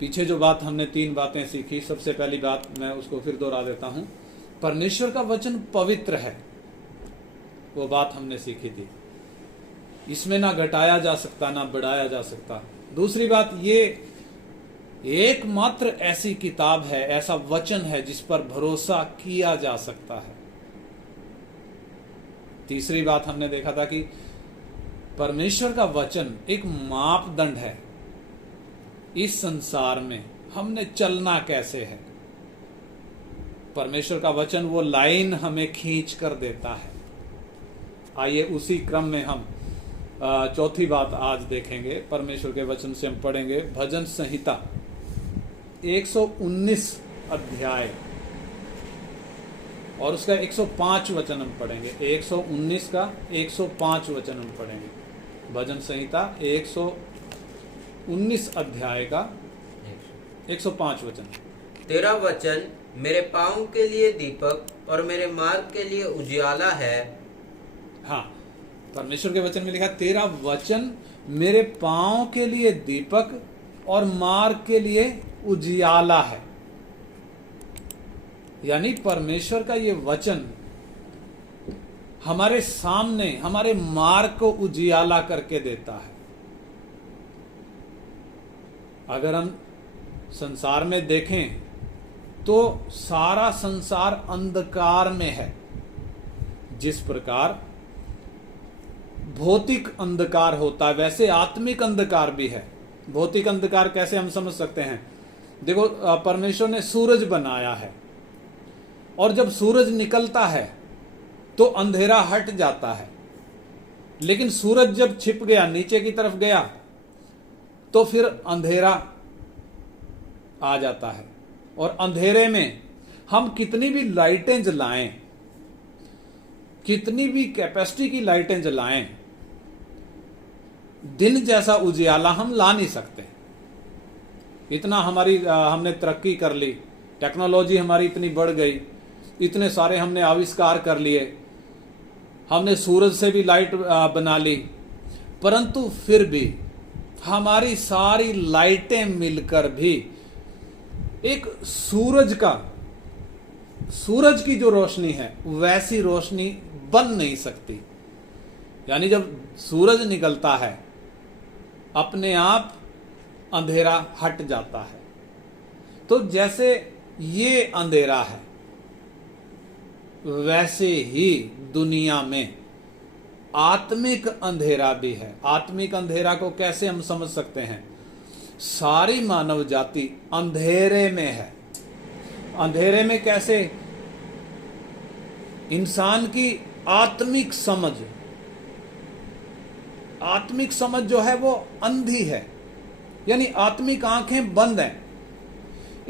पीछे जो बात हमने 3 बातें सीखी, सबसे पहली बात मैं उसको फिर दोहरा देता हूं, परमेश्वर का वचन पवित्र है, वो बात हमने सीखी थी। इसमें ना घटाया जा सकता ना बढ़ाया जा सकता। दूसरी बात, ये एकमात्र ऐसी किताब है, ऐसा वचन है जिस पर भरोसा किया जा सकता है। तीसरी बात हमने देखा था कि परमेश्वर का वचन एक मापदंड है, इस संसार में हमने चलना कैसे है। परमेश्वर का वचन वो लाइन हमें खींच कर देता है। आइए उसी क्रम में हम चौथी बात आज देखेंगे। परमेश्वर के वचन से हम पढ़ेंगे भजन संहिता 119 अध्याय और उसका 105 वचन हम पढ़ेंगे। 119 का 105 वचन हम पढ़ेंगे। भजन संहिता 119 अध्याय का 105 वचन। तेरा वचन मेरे पाँव के लिए दीपक और मेरे मार्ग के लिए उजियाला है। हाँ, परमेश्वर के वचन में लिखा, तेरा वचन मेरे पाँव के लिए दीपक और मार्ग के लिए उजियाला है। यानी परमेश्वर का ये वचन हमारे सामने हमारे मार्ग को उजियाला करके देता है। अगर हम संसार में देखें तो सारा संसार अंधकार में है। जिस प्रकार भौतिक अंधकार होता है वैसे आत्मिक अंधकार भी है। भौतिक अंधकार कैसे हम समझ सकते हैं? देखो, परमेश्वर ने सूरज बनाया है और जब सूरज निकलता है तो अंधेरा हट जाता है, लेकिन सूरज जब छिप गया, नीचे की तरफ गया, तो फिर अंधेरा आ जाता है। और अंधेरे में हम कितनी भी लाइटें जलाएं, कितनी भी कैपेसिटी की लाइटें जलाएं, दिन जैसा उजियाला हम ला नहीं सकते। इतना हमने तरक्की कर ली, टेक्नोलॉजी हमारी इतनी बढ़ गई, इतने सारे हमने आविष्कार कर लिए, हमने सूरज से भी लाइट बना ली, परंतु फिर भी हमारी सारी लाइटें मिलकर भी एक सूरज की जो रोशनी है वैसी रोशनी बन नहीं सकती। यानी जब सूरज निकलता है अपने आप अंधेरा हट जाता है। तो जैसे ये अंधेरा है वैसे ही दुनिया में आत्मिक अंधेरा भी है। आत्मिक अंधेरा को कैसे हम समझ सकते हैं? सारी मानव जाति अंधेरे में है। अंधेरे में कैसे? इंसान की आत्मिक समझ जो है वो अंधी है, यानी आत्मिक आंखें बंद हैं।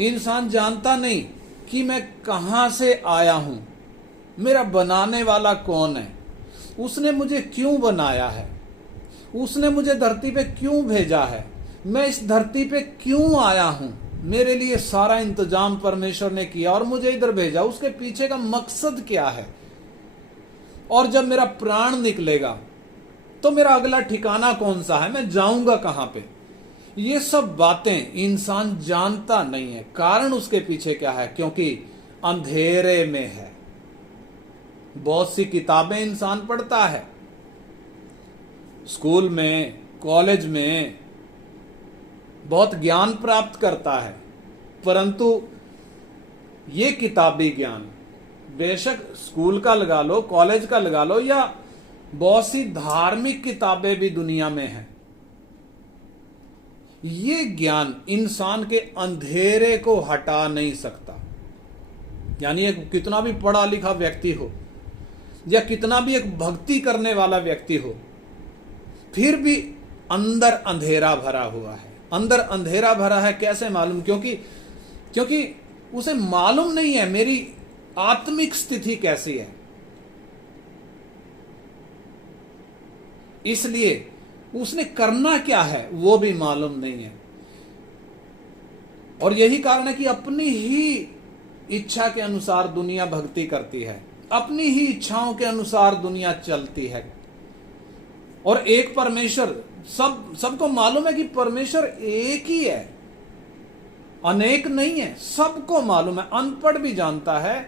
इंसान जानता नहीं कि मैं कहां से आया हूं, मेरा बनाने वाला कौन है, उसने मुझे क्यों बनाया है, उसने मुझे धरती पे क्यों भेजा है, मैं इस धरती पे क्यों आया हूं, मेरे लिए सारा इंतजाम परमेश्वर ने किया और मुझे इधर भेजा, उसके पीछे का मकसद क्या है, और जब मेरा प्राण निकलेगा तो मेरा अगला ठिकाना कौन सा है, मैं जाऊंगा कहां पे। ये सब बातें इंसान जानता नहीं है। कारण उसके पीछे क्या है? क्योंकि अंधेरे में है। बहुत सी किताबें इंसान पढ़ता है, स्कूल में, कॉलेज में बहुत ज्ञान प्राप्त करता है, परंतु ये किताबी ज्ञान, बेशक स्कूल का लगा लो, कॉलेज का लगा लो, या बहुत सी धार्मिक किताबें भी दुनिया में हैं, ये ज्ञान इंसान के अंधेरे को हटा नहीं सकता। यानी एक कितना भी पढ़ा लिखा व्यक्ति हो या कितना भी एक भक्ति करने वाला व्यक्ति हो, फिर भी अंदर अंधेरा भरा हुआ है। अंदर अंधेरा भरा है कैसे मालूम? क्योंकि उसे मालूम नहीं है मेरी आत्मिक स्थिति कैसी है, इसलिए उसने करना क्या है वो भी मालूम नहीं है। और यही कारण है कि अपनी ही इच्छा के अनुसार दुनिया भक्ति करती है, अपनी ही इच्छाओं के अनुसार दुनिया चलती है। और एक परमेश्वर, सबको मालूम है कि परमेश्वर एक ही है, अनेक नहीं है, सबको मालूम है। अनपढ़ भी जानता है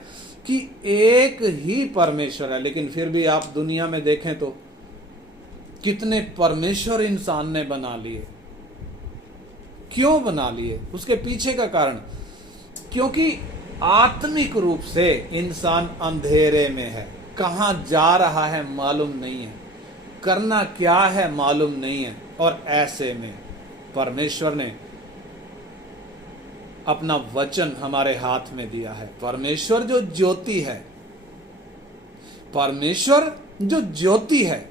कि एक ही परमेश्वर है, लेकिन फिर भी आप दुनिया में देखें तो कितने परमेश्वर इंसान ने बना लिए। क्यों बना लिए? उसके पीछे का कारण, क्योंकि आत्मिक रूप से इंसान अंधेरे में है। कहां जा रहा है मालूम नहीं है, करना क्या है मालूम नहीं है। और ऐसे में परमेश्वर ने अपना वचन हमारे हाथ में दिया है। परमेश्वर जो ज्योति है, परमेश्वर जो ज्योति है,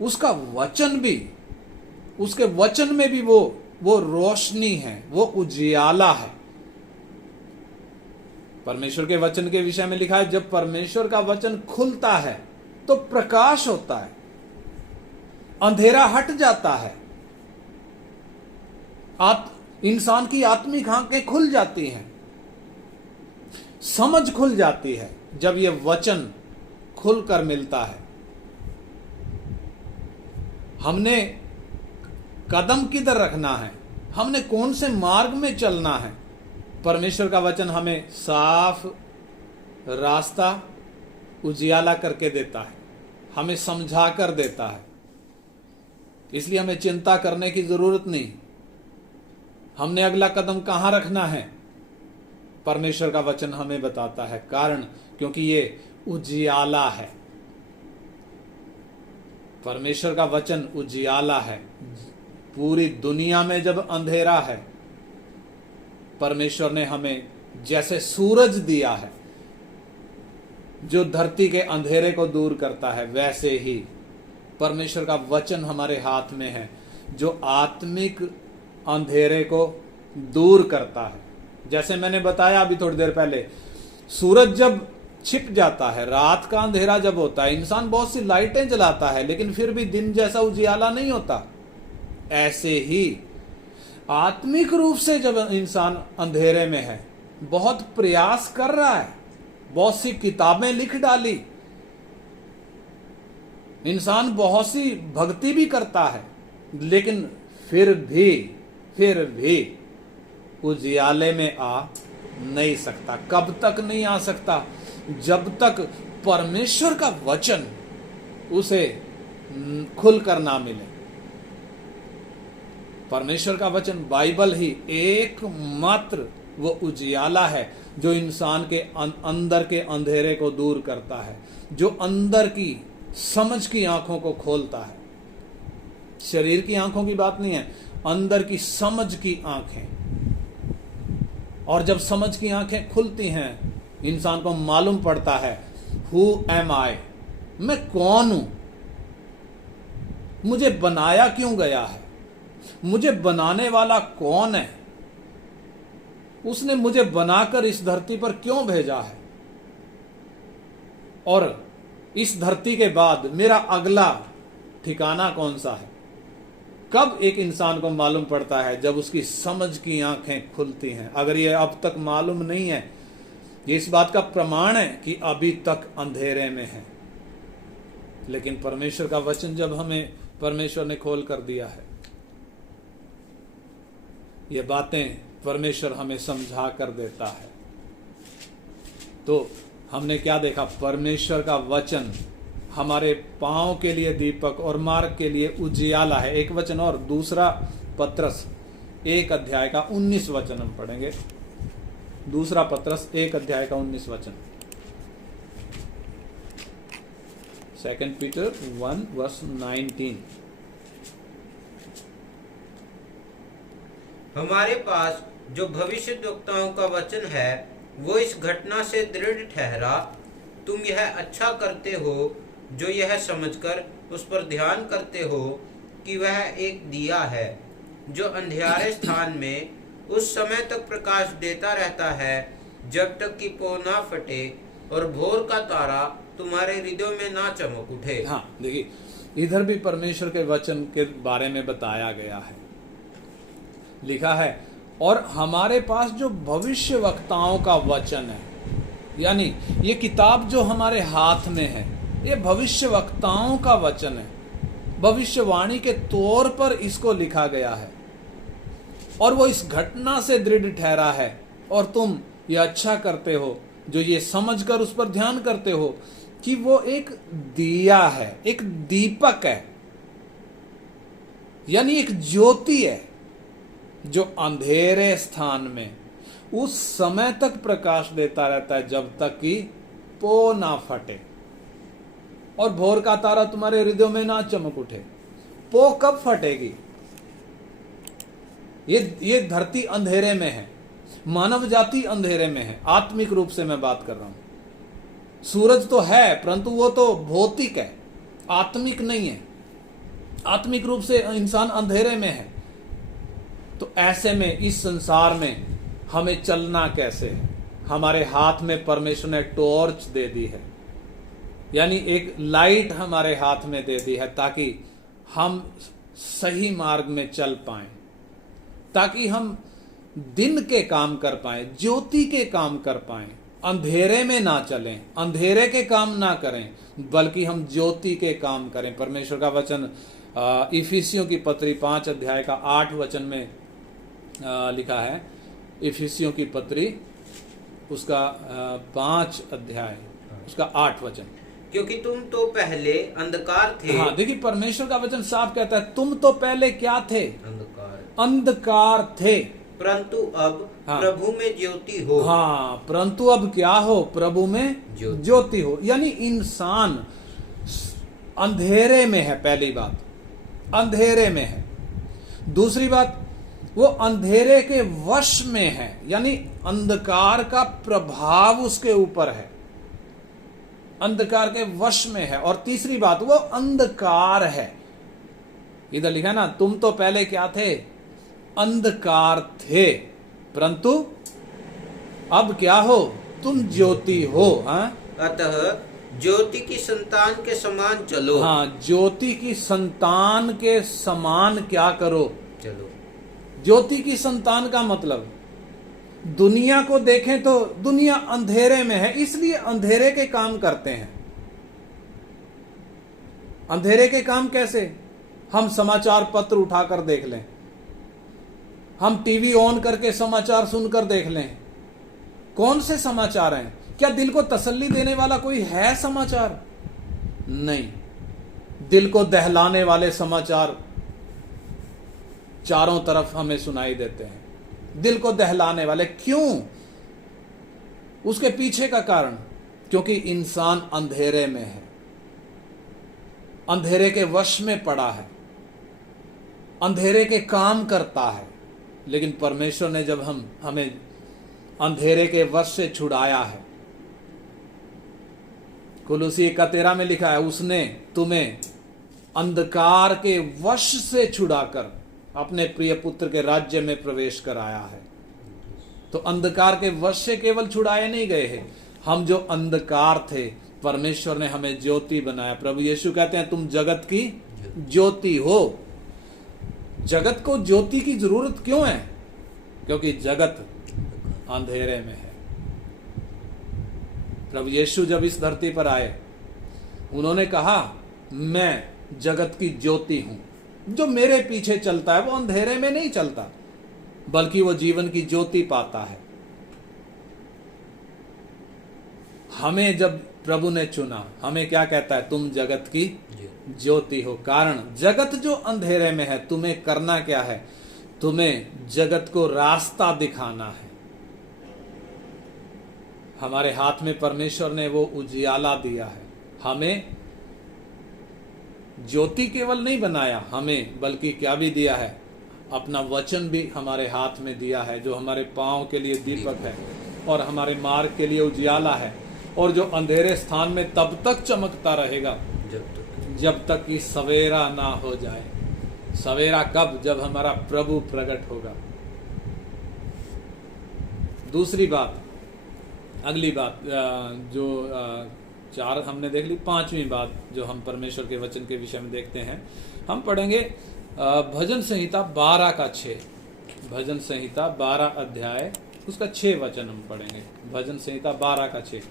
उसका वचन भी, उसके वचन में भी वो रोशनी है, वो उजियाला है। परमेश्वर के वचन के विषय में लिखा है, जब परमेश्वर का वचन खुलता है तो प्रकाश होता है, अंधेरा हट जाता है, इंसान की आत्मिक आंखें खुल जाती हैं, समझ खुल जाती है जब यह वचन खुलकर मिलता है। हमने कदम किधर रखना है, हमने कौन से मार्ग में चलना है, परमेश्वर का वचन हमें साफ रास्ता उजियाला करके देता है, हमें समझा कर देता है। इसलिए हमें चिंता करने की जरूरत नहीं। हमने अगला कदम कहां रखना है, परमेश्वर का वचन हमें बताता है। कारण क्योंकि ये उजियाला है, परमेश्वर का वचन उजियाला है। पूरी दुनिया में जब अंधेरा है, परमेश्वर ने हमें जैसे सूरज दिया है जो धरती के अंधेरे को दूर करता है, वैसे ही परमेश्वर का वचन हमारे हाथ में है जो आत्मिक अंधेरे को दूर करता है। जैसे मैंने बताया अभी थोड़ी देर पहले, सूरज जब छिप जाता है, रात का अंधेरा जब होता है, इंसान बहुत सी लाइटें जलाता है लेकिन फिर भी दिन जैसा उजियाला नहीं होता। ऐसे ही आत्मिक रूप से जब इंसान अंधेरे में है, बहुत प्रयास कर रहा है, बहुत सी किताबें लिख डाली, इंसान बहुत सी भक्ति भी करता है, लेकिन फिर भी उजियाले में आ नहीं सकता। कब तक नहीं आ सकता? जब तक परमेश्वर का वचन उसे खुलकर ना मिले। परमेश्वर का वचन बाइबल ही एकमात्र वो उजियाला है जो इंसान के अंदर के अंधेरे को दूर करता है, जो अंदर की समझ की आंखों को खोलता है। शरीर की आंखों की बात नहीं है, अंदर की समझ की आंखें। और जब समझ की आंखें खुलती हैं, इंसान को मालूम पड़ता है हु एम आई, मैं कौन हूं, मुझे बनाया क्यों गया है, मुझे बनाने वाला कौन है, उसने मुझे बनाकर इस धरती पर क्यों भेजा है, और इस धरती के बाद मेरा अगला ठिकाना कौन सा है। कब एक इंसान को मालूम पड़ता है? जब उसकी समझ की आंखें खुलती हैं। अगर ये अब तक मालूम नहीं है, ये इस बात का प्रमाण है कि अभी तक अंधेरे में है। लेकिन परमेश्वर का वचन जब हमें परमेश्वर ने खोल कर दिया है, ये बातें परमेश्वर हमें समझा कर देता है, तो हमने क्या देखा? परमेश्वर का वचन हमारे पांव के लिए दीपक और मार्ग के लिए उजियाला है। एक वचन और, दूसरा पत्रस 1 अध्याय का 19 वचन हम पढ़ेंगे। दूसरा पत्रस 1 अध्याय का 19 वचन। 2 पीटर 1 वर्स 19। हमारे पास जो भविष्यद्वक्ताओं का वचन है वो इस घटना से दृढ़ ठहरा। तुम यह अच्छा करते हो जो यह समझकर उस पर ध्यान करते हो कि वह एक दिया है जो अंधियारे स्थान में उस समय तक प्रकाश देता रहता है जब तक कि पौ ना फटे और भोर का तारा तुम्हारे हृदयों में ना चमक उठे। हाँ, देखिए इधर भी परमेश्वर के वचन के बारे में बताया गया है। लिखा है, और हमारे पास जो भविष्य वक्ताओं का वचन है, यानी ये किताब जो हमारे हाथ में है, ये भविष्य वक्ताओं का वचन है। भविष्यवाणी के तौर पर इसको लिखा गया है। और वो इस घटना से दृढ़ ठहरा है, और तुम ये अच्छा करते हो जो ये समझकर उस पर ध्यान करते हो कि वो एक दिया है, एक दीपक है, यानी एक ज्योति है जो अंधेरे स्थान में उस समय तक प्रकाश देता रहता है जब तक कि पो ना फटे और भोर का तारा तुम्हारे हृदय में ना चमक उठे। पो कब फटेगी? ये धरती अंधेरे में है, मानव जाति अंधेरे में है, आत्मिक रूप से मैं बात कर रहा हूं। सूरज तो है परंतु वो तो भौतिक है, आत्मिक नहीं है। आत्मिक रूप से इंसान अंधेरे में है। तो ऐसे में इस संसार में हमें चलना कैसे है? हमारे हाथ में परमेश्वर ने टॉर्च दे दी है, यानी एक लाइट हमारे हाथ में दे दी है ताकि हम सही मार्ग में चल पाएं, ताकि हम दिन के काम कर पाएं, ज्योति के काम कर पाएं, अंधेरे में ना चलें, अंधेरे के काम ना करें, बल्कि हम ज्योति के काम करें। परमेश्वर का वचन इफिसियों की पत्री 5 अध्याय का 8 वचन में लिखा है। इफिसियों की पत्री उसका 5 अध्याय उसका 8 वचन, क्योंकि तुम तो पहले अंधकार थे। हाँ, देखिए परमेश्वर का वचन साफ कहता है, तुम तो पहले क्या थे? अंधकार थे, परंतु अब हाँ, प्रभु में ज्योति हो। हाँ, परंतु अब क्या हो? प्रभु में ज्योति हो। यानी इंसान अंधेरे में है, पहली बात अंधेरे में है। दूसरी बात, वो अंधेरे के वश में है, यानी अंधकार का प्रभाव उसके ऊपर है, अंधकार के वश में है। और तीसरी बात, वो अंधकार है। इधर लिखा है ना, तुम तो पहले क्या थे? अंधकार थे, परंतु अब क्या हो? तुम ज्योति हो। हाँ, अतः ज्योति की संतान के समान चलो। हाँ, ज्योति की संतान के समान क्या करो? चलो। ज्योति की संतान का मतलब, दुनिया को देखें तो दुनिया अंधेरे में है, इसलिए अंधेरे के काम करते हैं। अंधेरे के काम कैसे? हम समाचार पत्र उठाकर देख लें, हम टीवी ऑन करके समाचार सुनकर देख लें। कौन से समाचार हैं? क्या दिल को तसल्ली देने वाला कोई है समाचार? नहीं। दिल को दहलाने वाले समाचार चारों तरफ हमें सुनाई देते हैं, दिल को दहलाने वाले। क्यों? उसके पीछे का कारण, क्योंकि इंसान अंधेरे में है, अंधेरे के वश में पड़ा है, अंधेरे के काम करता है। लेकिन परमेश्वर ने जब हमें अंधेरे के वश से छुड़ाया है, कुलुसी 1:13 में लिखा है, उसने तुम्हें अंधकार के वश से छुड़ाकर अपने प्रिय पुत्र के राज्य में प्रवेश कराया है। तो अंधकार के वश से केवल छुड़ाए नहीं गए हैं, हम जो अंधकार थे परमेश्वर ने हमें ज्योति बनाया। प्रभु यीशु कहते हैं, तुम जगत की ज्योति हो। जगत को ज्योति की जरूरत क्यों है? क्योंकि जगत अंधेरे में है। प्रभु यीशु जब इस धरती पर आए, उन्होंने कहा, मैं जगत की ज्योति हूं, जो मेरे पीछे चलता है वो अंधेरे में नहीं चलता, बल्कि वो जीवन की ज्योति पाता है। हमें जब प्रभु ने चुना, हमें क्या कहता है? तुम जगत की ज्योति हो। कारण जगत जो अंधेरे में है, तुम्हें करना क्या है? तुम्हें जगत को रास्ता दिखाना है। हमारे हाथ में परमेश्वर ने वो उजियाला दिया है, हमें ज्योति केवल नहीं बनाया हमें, बल्कि क्या भी दिया है? अपना वचन भी हमारे हाथ में दिया है, जो हमारे पांव के लिए दीपक है और हमारे मार्ग के लिए उजियाला है, और जो अंधेरे स्थान में तब तक चमकता रहेगा जब तक कि सवेरा ना हो जाए। सवेरा कब? जब हमारा प्रभु प्रकट होगा। दूसरी बात, अगली बात जो 4 हमने देख ली, 5वीं बात जो हम परमेश्वर के वचन के विषय में देखते हैं, हम पढ़ेंगे भजन संहिता 12 का 6। भजन संहिता 12 अध्याय उसका 6 वचन हम पढ़ेंगे। भजन संहिता 12 का 6।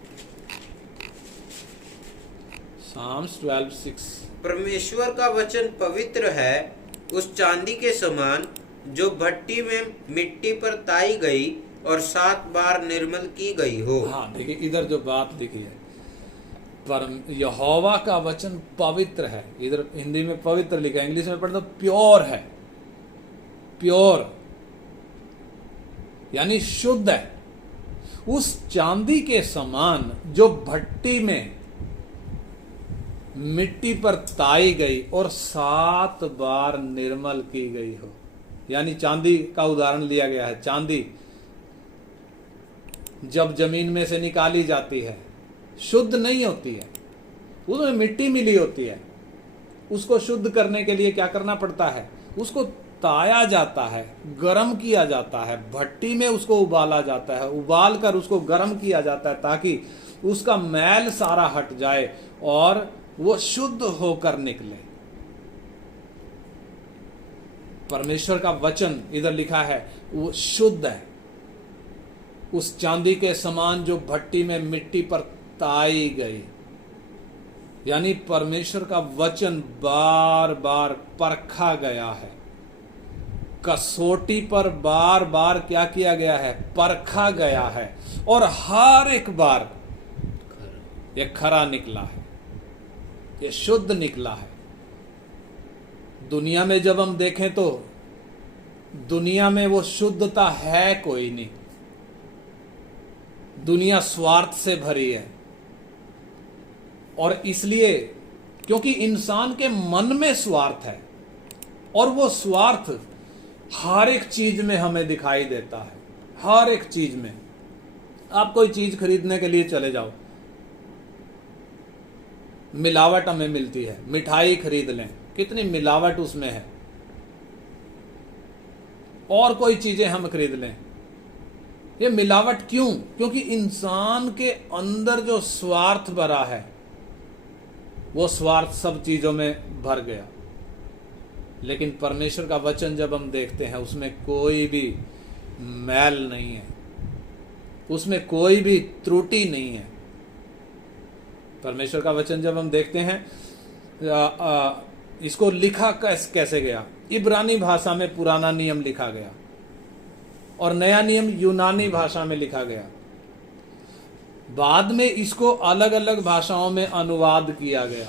Psalms 12:6। परमेश्वर का वचन पवित्र है, उस चांदी के समान जो भट्टी में मिट्टी पर ताई गई और 7 बार निर्मल की गई हो। हाँ, देखिए इधर जो बात लिखी है, पर यहोवा का वचन पवित्र है, इधर हिंदी में पवित्र लिखा है, इंग्लिश में पढ़े तो प्योर है। प्योर यानी शुद्ध है, उस चांदी के समान जो भट्टी में मिट्टी पर ताई गई और 7 बार निर्मल की गई हो। यानी चांदी का उदाहरण लिया गया है। चांदी जब जमीन में से निकाली जाती है शुद्ध नहीं होती है, उसमें मिट्टी मिली होती है। उसको शुद्ध करने के लिए क्या करना पड़ता है? उसको ताया जाता है, गर्म किया जाता है, भट्टी में उसको उबाला जाता है, उबाल कर उसको गर्म किया जाता है ताकि उसका मैल सारा हट जाए और वो शुद्ध होकर निकले। परमेश्वर का वचन इधर लिखा है वो शुद्ध है, उस चांदी के समान जो भट्टी में मिट्टी पर ताई गई। यानी परमेश्वर का वचन बार बार परखा गया है, कसौटी पर बार बार क्या किया गया है? परखा गया है, और हर एक बार ये खरा निकला है, ये शुद्ध निकला है। दुनिया में जब हम देखें तो दुनिया में वो शुद्धता है कोई नहीं। दुनिया स्वार्थ से भरी है, और इसलिए क्योंकि इंसान के मन में स्वार्थ है, और वो स्वार्थ हर एक चीज में हमें दिखाई देता है। हर एक चीज में आप कोई चीज खरीदने के लिए चले जाओ, मिलावट हमें मिलती है। मिठाई खरीद लें, कितनी मिलावट उसमें है। और कोई चीजें हम खरीद लें, ये मिलावट क्यों? क्योंकि इंसान के अंदर जो स्वार्थ भरा है वो स्वार्थ सब चीजों में भर गया। लेकिन परमेश्वर का वचन जब हम देखते हैं उसमें कोई भी मैल नहीं है, उसमें कोई भी त्रुटि नहीं है। परमेश्वर का वचन जब हम देखते हैं, इसको लिखा कैसे गया? इब्रानी भाषा में पुराना नियम लिखा गया और नया नियम यूनानी भाषा में लिखा गया। बाद में इसको अलग अलग भाषाओं में अनुवाद किया गया,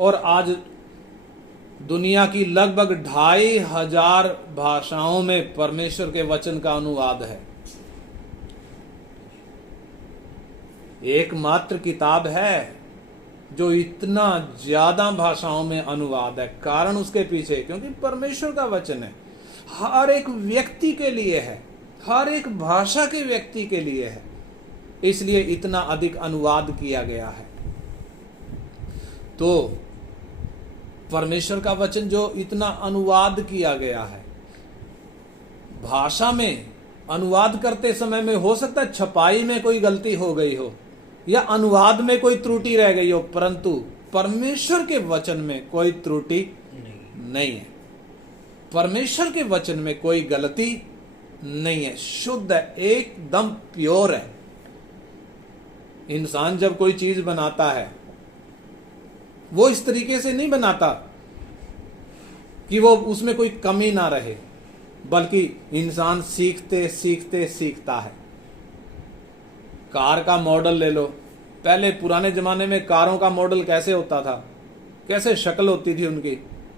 और आज दुनिया की लगभग 2500 भाषाओं में परमेश्वर के वचन का अनुवाद है। एकमात्र किताब है जो इतना ज्यादा भाषाओं में अनुवाद है। कारण उसके पीछे, क्योंकि परमेश्वर का वचन है, हर एक व्यक्ति के लिए है, हर एक भाषा के व्यक्ति के लिए है, इसलिए इतना अधिक अनुवाद किया गया है। तो परमेश्वर का वचन जो इतना अनुवाद किया गया है, भाषा में अनुवाद करते समय में हो सकता है छपाई में कोई गलती हो गई हो या अनुवाद में कोई त्रुटि रह गई हो, परंतु परमेश्वर के वचन में कोई त्रुटि नहीं है। परमेश्वर के वचन में कोई गलती नहीं है, शुद्ध है, एकदम प्योर है। इंसान जब कोई चीज बनाता है वो इस तरीके से नहीं बनाता कि वो उसमें कोई कमी ना रहे, बल्कि इंसान सीखते सीखते सीखता है। कार का मॉडल ले लो, पहले पुराने जमाने में कारों का मॉडल कैसे होता था, कैसे शक्ल होती थी उनकी,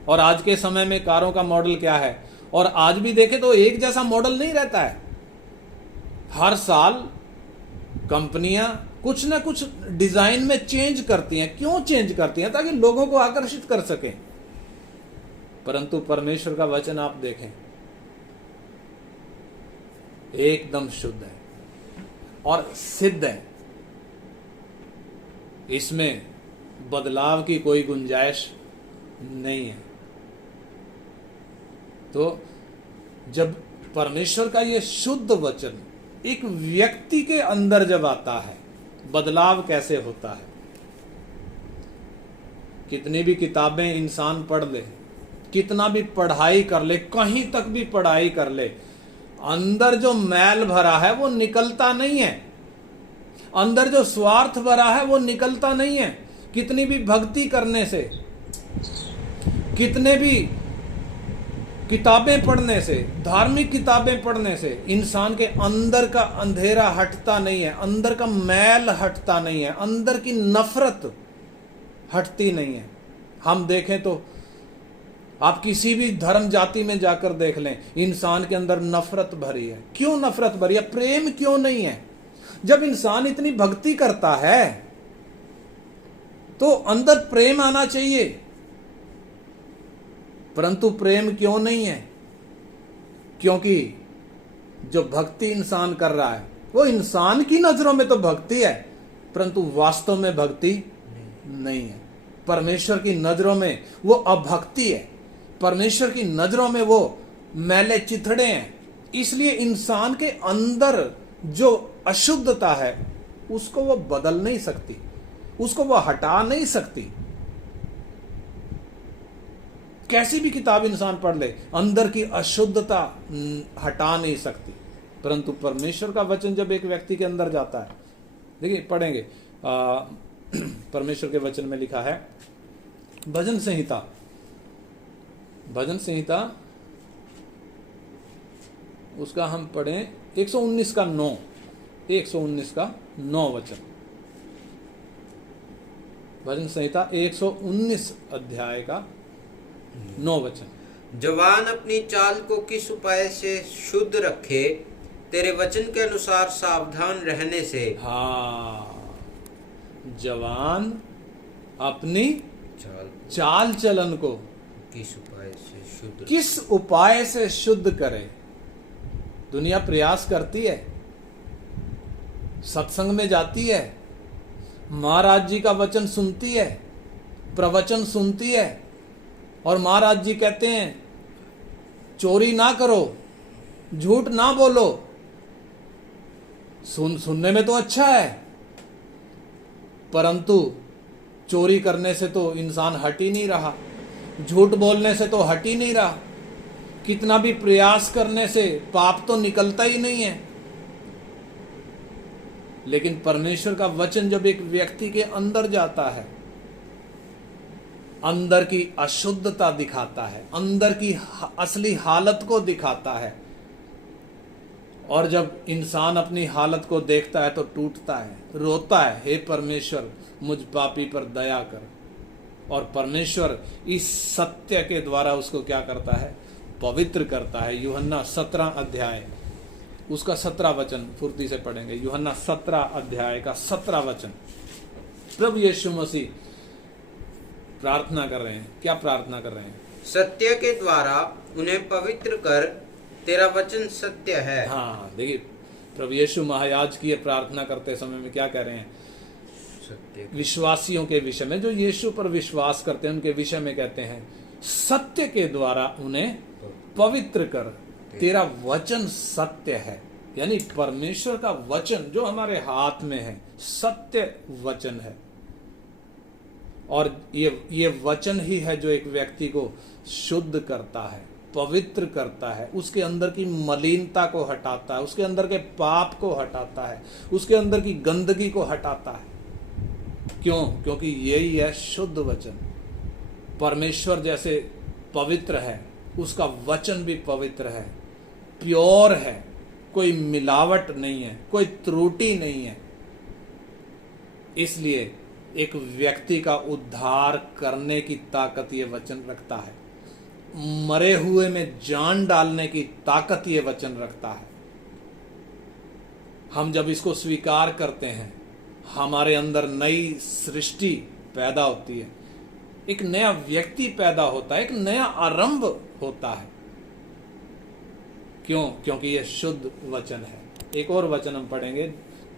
और आज के समय में कारों का मॉडल क्या है। और आज भी देखें तो एक जैसा मॉडल नहीं रहता है। हर साल कंपनियां कुछ ना कुछ डिजाइन में चेंज करती हैं। क्यों चेंज करती हैं? ताकि लोगों को आकर्षित कर सकें। परंतु परमेश्वर का वचन आप देखें, एकदम शुद्ध है और सिद्ध है, इसमें बदलाव की कोई गुंजाइश नहीं है। तो जब परमेश्वर का यह शुद्ध वचन एक व्यक्ति के अंदर जब आता है, बदलाव कैसे होता है। कितनी भी किताबें इंसान पढ़ ले, कितना भी पढ़ाई कर ले, कहीं तक भी पढ़ाई कर ले, अंदर जो मैल भरा है वो निकलता नहीं है। अंदर जो स्वार्थ भरा है वो निकलता नहीं है। कितनी भी भक्ति करने से, कितने भी किताबें पढ़ने से, धार्मिक किताबें पढ़ने से इंसान के अंदर का अंधेरा हटता नहीं है, अंदर का मैल हटता नहीं है, अंदर की नफरत हटती नहीं है। हम देखें तो आप किसी भी धर्म जाति में जाकर देख लें, इंसान के अंदर नफरत भरी है। क्यों नफरत भरी है? प्रेम क्यों नहीं है? जब इंसान इतनी भक्ति करता है तो अंदर प्रेम आना चाहिए, परंतु प्रेम क्यों नहीं है? क्योंकि जो भक्ति इंसान कर रहा है वो इंसान की नजरों में तो भक्ति है, परंतु वास्तव में भक्ति नहीं है। परमेश्वर की नजरों में वो अभक्ति है, परमेश्वर की नजरों में वो मैले चिथड़े हैं। इसलिए इंसान के अंदर जो अशुद्धता है उसको वो बदल नहीं सकती, उसको वो हटा नहीं सकती। कैसी भी किताब इंसान पढ़ ले, अंदर की अशुद्धता हटा नहीं सकती। परंतु परमेश्वर का वचन जब एक व्यक्ति के अंदर जाता है, देखिए पढ़ेंगे परमेश्वर के वचन में लिखा है, भजन संहिता उसका हम पढ़ें 119 का 9 वचन। भजन संहिता 119 अध्याय का 9 वचन। जवान अपनी चाल को किस उपाय से शुद्ध रखे, तेरे वचन के अनुसार सावधान रहने से। हाँ, जवान अपनी चाल चलन को किस उपाय से शुद्ध करे। दुनिया प्रयास करती है, सत्संग में जाती है, महाराज जी का वचन सुनती है, प्रवचन सुनती है, और महाराज जी कहते हैं चोरी ना करो, झूठ ना बोलो। सुनने में तो अच्छा है, परंतु चोरी करने से तो इंसान हट ही नहीं रहा, झूठ बोलने से तो हट ही नहीं रहा, कितना भी प्रयास करने से पाप तो निकलता ही नहीं है। लेकिन परमेश्वर का वचन जब एक व्यक्ति के अंदर जाता है, अंदर की अशुद्धता दिखाता है, अंदर की असली हालत को दिखाता है, और जब इंसान अपनी हालत को देखता है तो टूटता है, रोता है, हे परमेश्वर मुझ पापी पर दया कर। और परमेश्वर इस सत्य के द्वारा उसको क्या करता है? पवित्र करता है। यूहन्ना 17 अध्याय उसका 17 वचन फुर्ती से पढ़ेंगे। यूहन्ना 17 अध्याय का 17 वचन। प्रभु यीशु मसीह प्रार्थना कर रहे हैं। क्या प्रार्थना कर रहे हैं? सत्य के द्वारा उन्हें पवित्र कर, तेरा वचन सत्य है। हाँ, देखिए प्रभु यीशु महायाज की प्रार्थना करते समय में क्या कह रहे हैं? सत्य विश्वासियों के विषय में, जो यीशु पर विश्वास करते हैं उनके विषय में कहते हैं, सत्य के द्वारा उन्हें पवित्र कर, तेरा वचन सत्य है। यानी परमेश्वर का वचन जो हमारे हाथ में है सत्य वचन है, और ये वचन ही है जो एक व्यक्ति को शुद्ध करता है, पवित्र करता है, उसके अंदर की मलिनता को हटाता है, उसके अंदर के पाप को हटाता है, उसके अंदर की गंदगी को हटाता है। क्यों? क्योंकि यही है शुद्ध वचन। परमेश्वर जैसे पवित्र है, उसका वचन भी पवित्र है, प्योर है, कोई मिलावट नहीं है, कोई त्रुटि नहीं है। इसलिए एक व्यक्ति का उद्धार करने की ताकत ये वचन रखता है, मरे हुए में जान डालने की ताकत ये वचन रखता है। हम जब इसको स्वीकार करते हैं, हमारे अंदर नई सृष्टि पैदा होती है, एक नया व्यक्ति पैदा होता है, एक नया आरंभ होता है। क्यों? क्योंकि यह शुद्ध वचन है। एक और वचन हम पढ़ेंगे,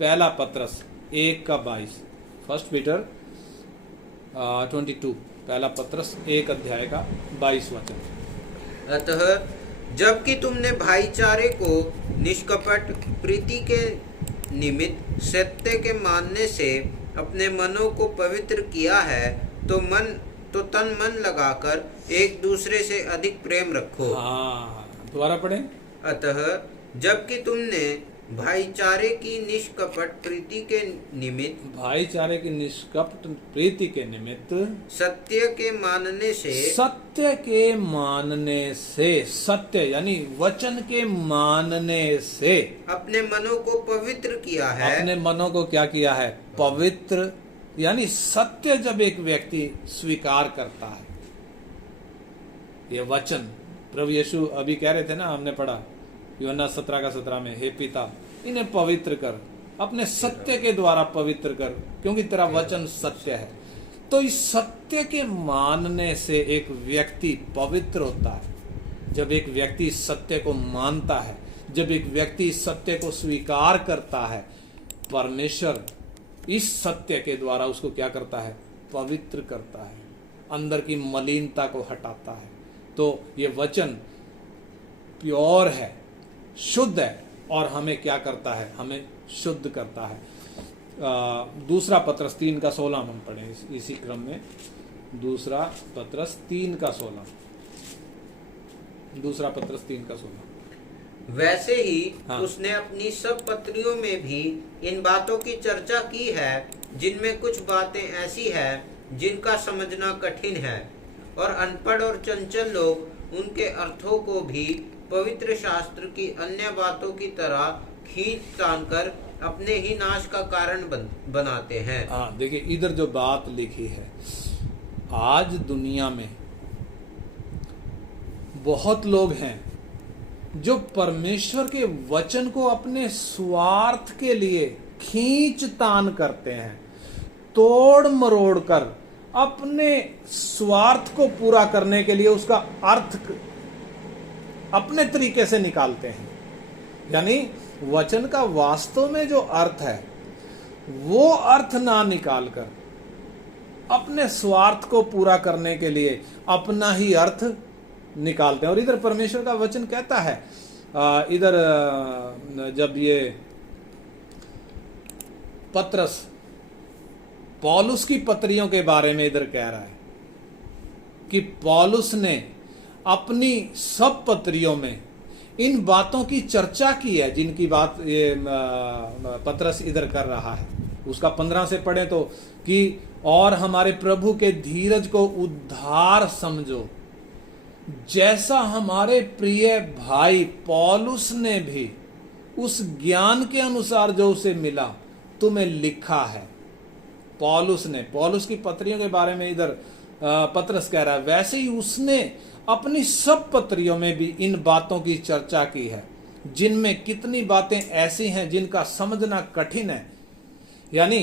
पहला पत्रस 1:22, 1 पीटर 22, पहला पत्रस 1 अध्याय का 22 वचन। अतः जबकि तुमने भाईचारे को निष्कपट प्रीति के निमित्त सत्य के मानने से अपने मनों को पवित्र किया है, तो तन मन लगाकर एक दूसरे से अधिक प्रेम रखो। हाँ, दोबारा पढ़ें। अतः जबकि तुमने भाईचारे की निष्कपट प्रीति के निमित्त, भाईचारे की निष्कपट प्रीति के निमित्त, सत्य के मानने से, सत्य के मानने से, सत्य यानी वचन के मानने से अपने मनों को पवित्र किया है। अपने मनों को क्या किया है? पवित्र। यानी सत्य जब एक व्यक्ति स्वीकार करता है, ये वचन प्रभु यीशु अभी कह रहे थे ना, हमने पढ़ा यूहन्ना 17:17 में, हे पिता इन्हें पवित्र कर, अपने सत्य के द्वारा पवित्र कर, क्योंकि तेरा वचन सत्य है। तो इस सत्य के मानने से एक व्यक्ति पवित्र होता है। जब एक व्यक्ति सत्य को मानता है, जब एक व्यक्ति सत्य को स्वीकार करता है, परमेश्वर इस सत्य के द्वारा उसको क्या करता है? पवित्र करता है, अंदर की मलिनता को हटाता है। तो ये वचन प्योर है, शुद्ध है, और हमें क्या करता है? हमें शुद्ध करता है। दूसरा पत्रस 3:16 हम पढ़ें इसी क्रम में। दूसरा पत्रस 3:16। दूसरा पत्रस 3:16। वैसे ही हाँ। उसने अपनी सब पत्रियों में भी इन बातों की चर्चा की है, जिनमें कुछ बातें ऐसी हैं जिनका समझना कठिन है, और अनपढ़ और चंचल लोग उनके अर्थों को भी पवित्र शास्त्र की अन्य बातों की तरह खींच तान कर अपने ही नाश का कारण बनाते हैं। हाँ, देखिए इधर जो बात लिखी है, आज दुनिया में बहुत लोग हैं जो परमेश्वर के वचन को अपने स्वार्थ के लिए खींच तान करते हैं, तोड़ मरोड़ कर अपने स्वार्थ को पूरा करने के लिए उसका अर्थ अपने तरीके से निकालते हैं। यानी वचन का वास्तव में जो अर्थ है, वो अर्थ ना निकालकर अपने स्वार्थ को पूरा करने के लिए अपना ही अर्थ निकालते हैं। और इधर परमेश्वर का वचन कहता है, इधर जब ये पत्रस पौलुस की पत्रियों के बारे में इधर कह रहा है कि पौलुस ने अपनी सब पत्रियों में इन बातों की चर्चा की है, जिनकी बात ये पत्रस इधर कर रहा है। उसका 15 से पढ़े तो कि और हमारे प्रभु के धीरज को उद्धार समझो, जैसा हमारे प्रिय भाई पौलुस ने भी उस ज्ञान के अनुसार जो उसे मिला तुम्हें लिखा है। पौलुस ने, पौलुस की पत्रियों के बारे में इधर पत्रस कह रहा है, वैसे ही उसने अपनी सब पत्रियों में भी इन बातों की चर्चा की है, जिनमें कितनी बातें ऐसी हैं जिनका समझना कठिन है। यानी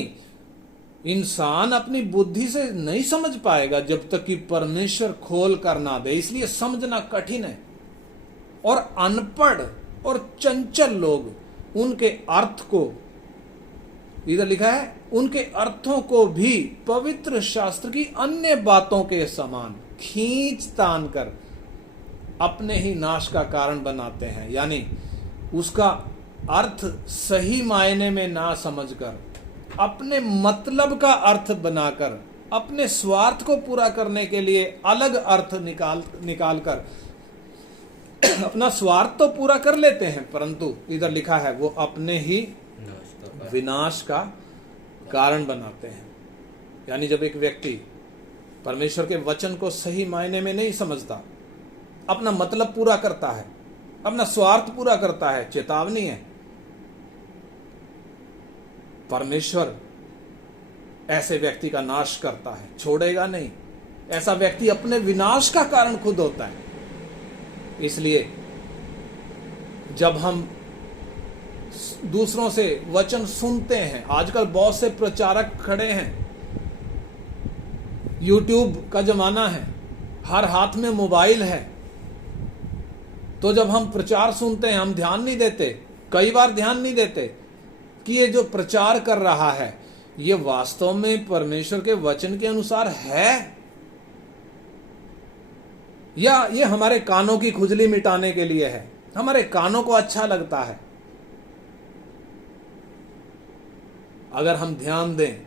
इंसान अपनी बुद्धि से नहीं समझ पाएगा जब तक कि परमेश्वर खोल कर ना दे, इसलिए समझना कठिन है। और अनपढ़ और चंचल लोग उनके अर्थ को, इधर लिखा है, उनके अर्थों को भी पवित्र शास्त्र की अन्य बातों के समान खींच तान कर अपने ही नाश का कारण बनाते हैं। यानी उसका अर्थ सही मायने में ना समझकर अपने मतलब का अर्थ बनाकर अपने स्वार्थ को पूरा करने के लिए अलग अर्थ निकाल कर अपना स्वार्थ तो पूरा कर लेते हैं, परंतु इधर लिखा है वो अपने ही विनाश का कारण बनाते हैं। यानी जब एक व्यक्ति परमेश्वर के वचन को सही मायने में नहीं समझता, अपना मतलब पूरा करता है, अपना स्वार्थ पूरा करता है, चेतावनी है, परमेश्वर ऐसे व्यक्ति का नाश करता है, छोड़ेगा नहीं। ऐसा व्यक्ति अपने विनाश का कारण खुद होता है। इसलिए जब हम दूसरों से वचन सुनते हैं, आजकल बहुत से प्रचारक खड़े हैं, यूट्यूब का जमाना है, हर हाथ में मोबाइल है, तो जब हम प्रचार सुनते हैं हम ध्यान नहीं देते, कई बार ध्यान नहीं देते कि ये जो प्रचार कर रहा है ये वास्तव में परमेश्वर के वचन के अनुसार है या ये हमारे कानों की खुजली मिटाने के लिए है, हमारे कानों को अच्छा लगता है। अगर हम ध्यान दें,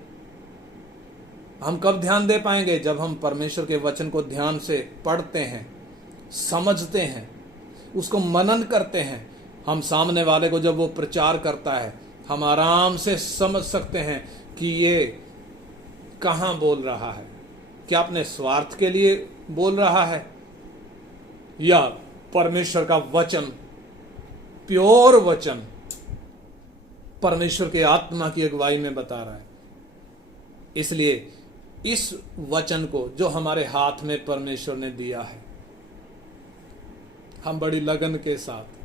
हम कब ध्यान दे पाएंगे? जब हम परमेश्वर के वचन को ध्यान से पढ़ते हैं, समझते हैं, उसको मनन करते हैं, हम सामने वाले को जब वो प्रचार करता है, हम आराम से समझ सकते हैं कि ये कहाँ बोल रहा है। क्या अपने स्वार्थ के लिए बोल रहा है या परमेश्वर का वचन, प्योर वचन परमेश्वर के आत्मा की अगुवाई में बता रहा है। इसलिए इस वचन को जो हमारे हाथ में परमेश्वर ने दिया है, हम बड़ी लगन के साथ,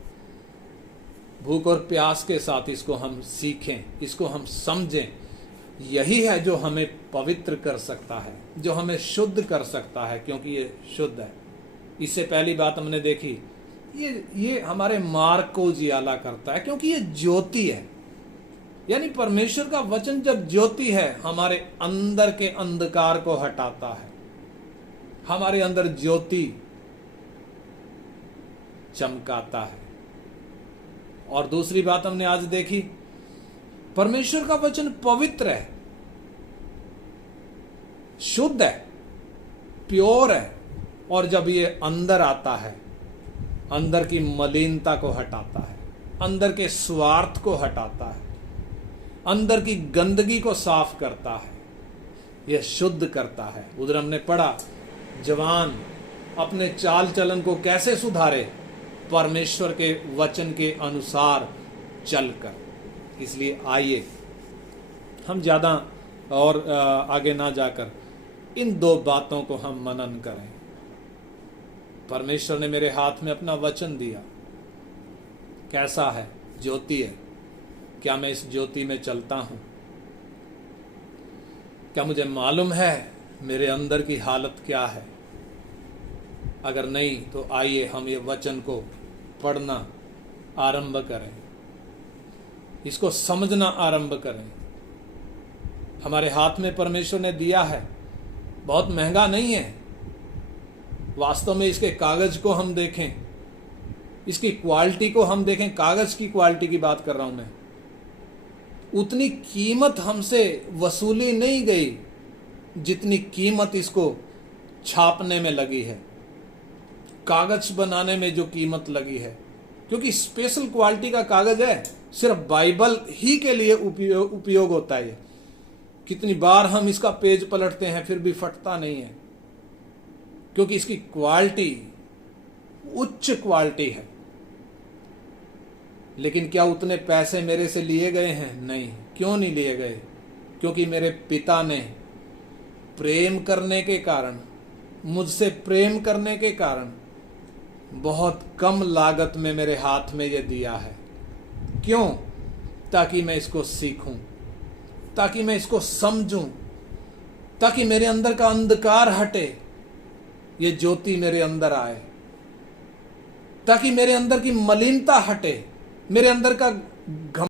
भूख और प्यास के साथ इसको हम सीखें, इसको हम समझें। यही है जो हमें पवित्र कर सकता है, जो हमें शुद्ध कर सकता है, क्योंकि ये शुद्ध है। इससे पहली बात हमने देखी, ये हमारे मार्ग को उजियाला करता है, क्योंकि ये ज्योति है। यानी परमेश्वर का वचन जब ज्योति है, हमारे अंदर के अंधकार को हटाता है, हमारे अंदर ज्योति चमकाता है। और दूसरी बात हमने आज देखी, परमेश्वर का वचन पवित्र है, शुद्ध है, प्योर है, और जब ये अंदर आता है, अंदर की मलिनता को हटाता है, अंदर के स्वार्थ को हटाता है, अंदर की गंदगी को साफ करता है, यह शुद्ध करता है। उधर हमने पढ़ा, जवान अपने चाल चलन को कैसे सुधारे, परमेश्वर के वचन के अनुसार चलकर। इसलिए आइए हम ज़्यादा और आगे ना जाकर इन दो बातों को हम मनन करें। परमेश्वर ने मेरे हाथ में अपना वचन दिया, कैसा है? ज्योति है। क्या मैं इस ज्योति में चलता हूं? क्या मुझे मालूम है मेरे अंदर की हालत क्या है? अगर नहीं तो आइए हम ये वचन को पढ़ना आरंभ करें, इसको समझना आरंभ करें। हमारे हाथ में परमेश्वर ने दिया है, बहुत महंगा नहीं है। वास्तव में इसके कागज को हम देखें, इसकी क्वालिटी को हम देखें, कागज की क्वालिटी की बात कर रहा हूं मैं, उतनी कीमत हमसे वसूली नहीं गई जितनी कीमत इसको छापने में लगी है, कागज बनाने में जो कीमत लगी है। क्योंकि स्पेशल क्वालिटी का कागज है, सिर्फ बाइबल ही के लिए उपयोग होता है। कितनी बार हम इसका पेज पलटते हैं फिर भी फटता नहीं है, क्योंकि इसकी क्वालिटी उच्च क्वालिटी है। लेकिन क्या उतने पैसे मेरे से लिए गए हैं? नहीं। क्यों नहीं लिए गए? क्योंकि मेरे पिता ने प्रेम करने के कारण, मुझसे प्रेम करने के कारण बहुत कम लागत में मेरे हाथ में ये दिया है। क्यों? ताकि मैं इसको सीखूं, ताकि मैं इसको समझूं, ताकि मेरे अंदर का अंधकार हटे, ये ज्योति मेरे अंदर आए, ताकि मेरे अंदर की मलिनता हटे, मेरे अंदर का